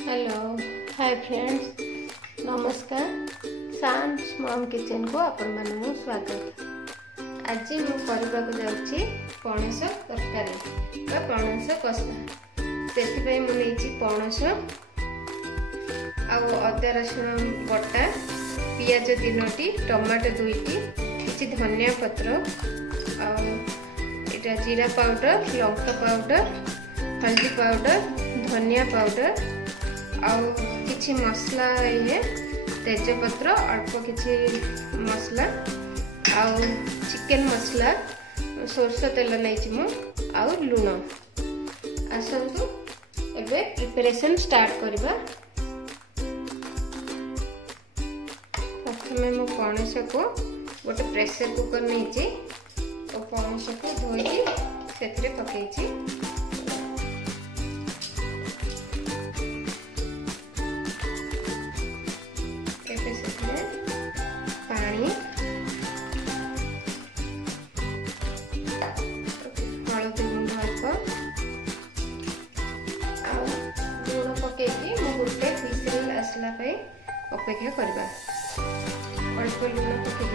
Hello hi friends नमस्कार शाम्स mom kitchen को आपण मानू स्वागत। आज मु करबा को जाउची पणस तरकारी बा पणस कषा। सेति पई मु लेची पणस आ अदा रसुण बटा पियाज 3टी टमाटो 2टी किछि धनिया पत्र आ एटा जीरा पाउडर लंका पाउडर हल्दी पाउडर धनिया पाउडर आउ किछि मसला ये तेजपत्र अल्प किछि मसला आउ चिकन मसला सोरस तेल नहीं मु आउ लुण आसतु एबे प्रिपरेशन स्टार्ट करबा। प्रथमे मु पणस को गोटे प्रेशर कुकर नहीं और पणस को धोई से पकई पानी हलदी गुंड अल्प लुण पकई गोटे विसिल आसला अपेक्षा करवा। अल्प लुण पकई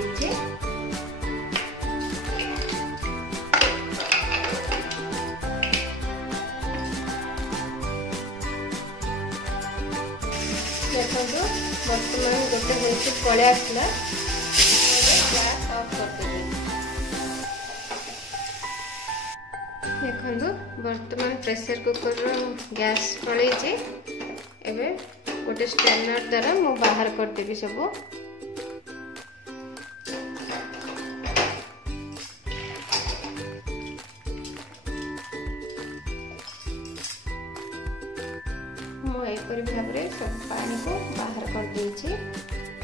देखो बर्तमान गोटे होती पड़े आसला गैस ऑफ करदे। देखो बर्तमान प्रेशर कुकर गैस पड़े एबे गोटे स्ट्रेनर द्वारा मु बाहर करदेवी सब। एपरी भाव में सब पानी को बाहर कर देछि।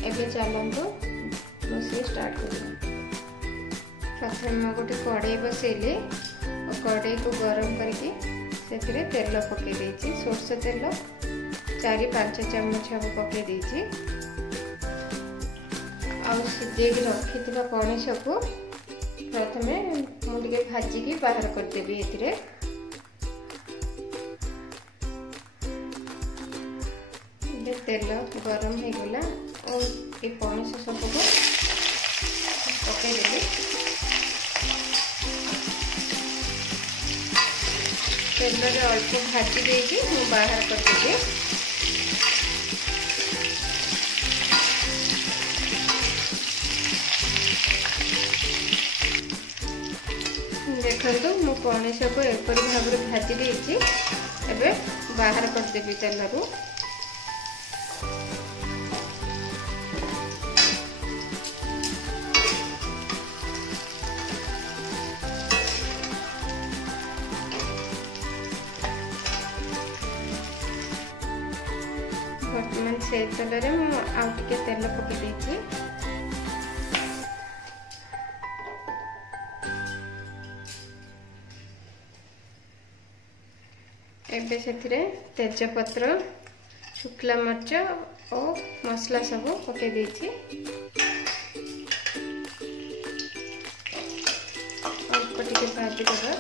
एबे चलंतु रोषेई स्टार्ट करिया। प्रथम गोटे कड़ाई बसैले और कड़ाई को गरम करके सेथिरे तेल पकई देछि। सोरस तेल 4-5 चम्मच हम पकई देछि। आउ सिझे रखिथिबा पणस को प्रथमे मु टिके भाजी की बाहर कर देबी। एथिरे तेल गरम हो गला और ये पणस सब को पकईदेवी। तेल अल्प भाजी देगी बाहर करदेवी। देखो मु पणस को एपरी भाव में भाजी देछि। एबे बाहर करदेवी तेल रू। वर्तमान से तेल आउ टिके तेल पकई देछि। एबे सेथिरे तेजपत्र शुक्ला मर्च और मसला सब पकई देछि। अल्प टिके भाजी देबा।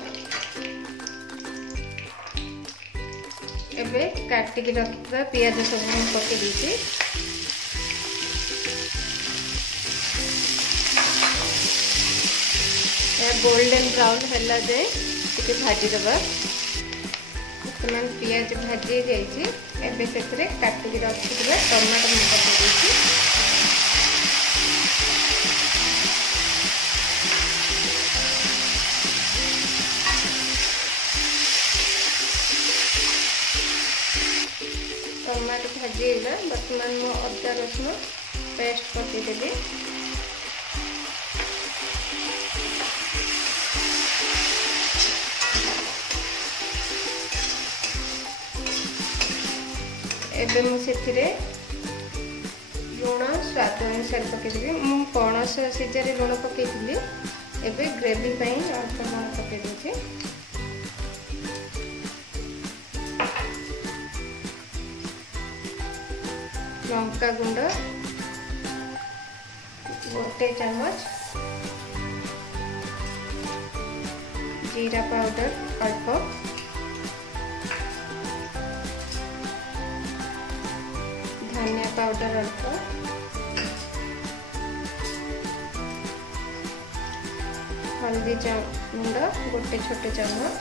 एबे काटिक रखिबा पियाज सब पकई देछि। गोल्डन ब्राउन हैला जाए टिके भाजी देबा। वर्तमान पियाज भाजी जाइछि। एबे सेथरे काटिक रखिबा टमाटो मैं पकई देछि। टमाटो भाजीला वर्तमान मो अदा रसुण पेस्ट पकईदेवी। एबे मु सेथिरे लुण स्वाद अनुसार पकईदेवी। मु पणस सिझारे लुण पकईଥିଲି। एबे ग्रेवी पई अल्प लुण पकई देछि। लंका गुंड गोटे चम्मच जीरा पाउडर अल्प पाउडर अल्प, हल्दी गुंड गोटे छोटे चम्मच,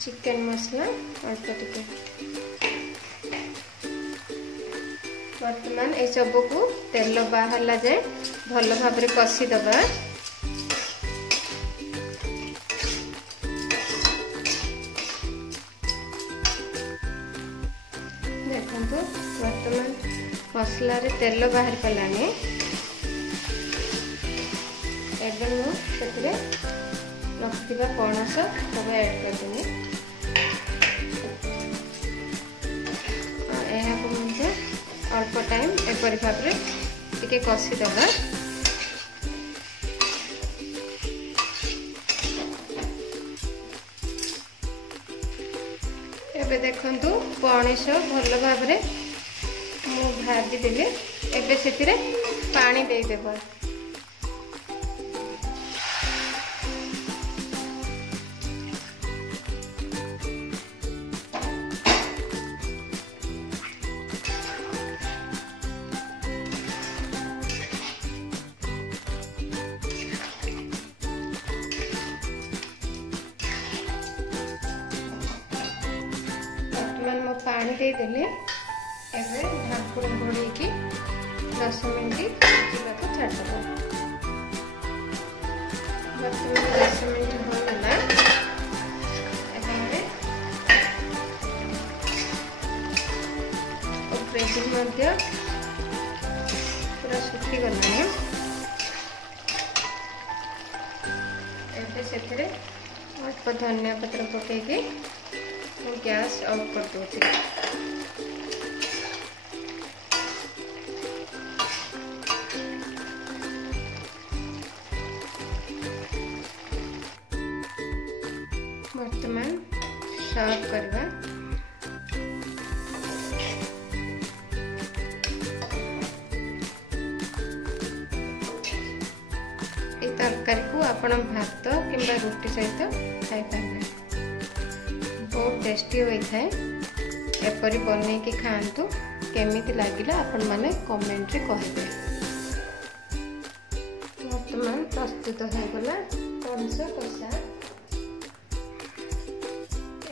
चिकन मसला अल्प टिके। वर्तमान ये सब को तेल बाहरला जाए भल भाव कषी दबा। देखो वर्तमान मसला रे तेल बाहर कलानी। एबे मु सेतरे रखिबा पणस सब ऐड कर देनी। यहाँ को मुझे अल्प टाइम एपरी भाव टिके कषी दबा। एबे देखंतु पणस भल भाव मु भाजी देली। एबे सेतिरे पानी दे देबा। मो पानी दे देले। एबे ढाकुण घोड़े की 10 मिनट जीवाको छाड़दबा। वर्तमान 10 मिनट हो गला। एबे प्रेसिंग मध्य पूरा सुखी गला। एबे सेथरे अल्प धनिया पत्र पकेगी गैस ऑफ कर दूसरी। वर्तमान सर्व करवा। ये तरकारी को आपण भात किंबा रोटी सहित खाई पारे। बहुत टेस्टी होता है। एपरी बने कि खातु केमिति लागिला आपण माने कमेंट रे कहबे। वर्तमान प्रस्तुत हो गला पणस कषा।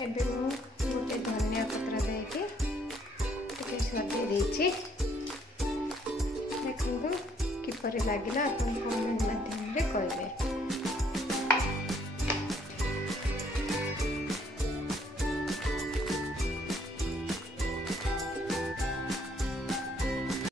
एबे मु गोटे धनिया पत्र देके टिके सजाई देछि। देखंतु किपरि लागिला आपण कमेंट माध्यम रे कहबे।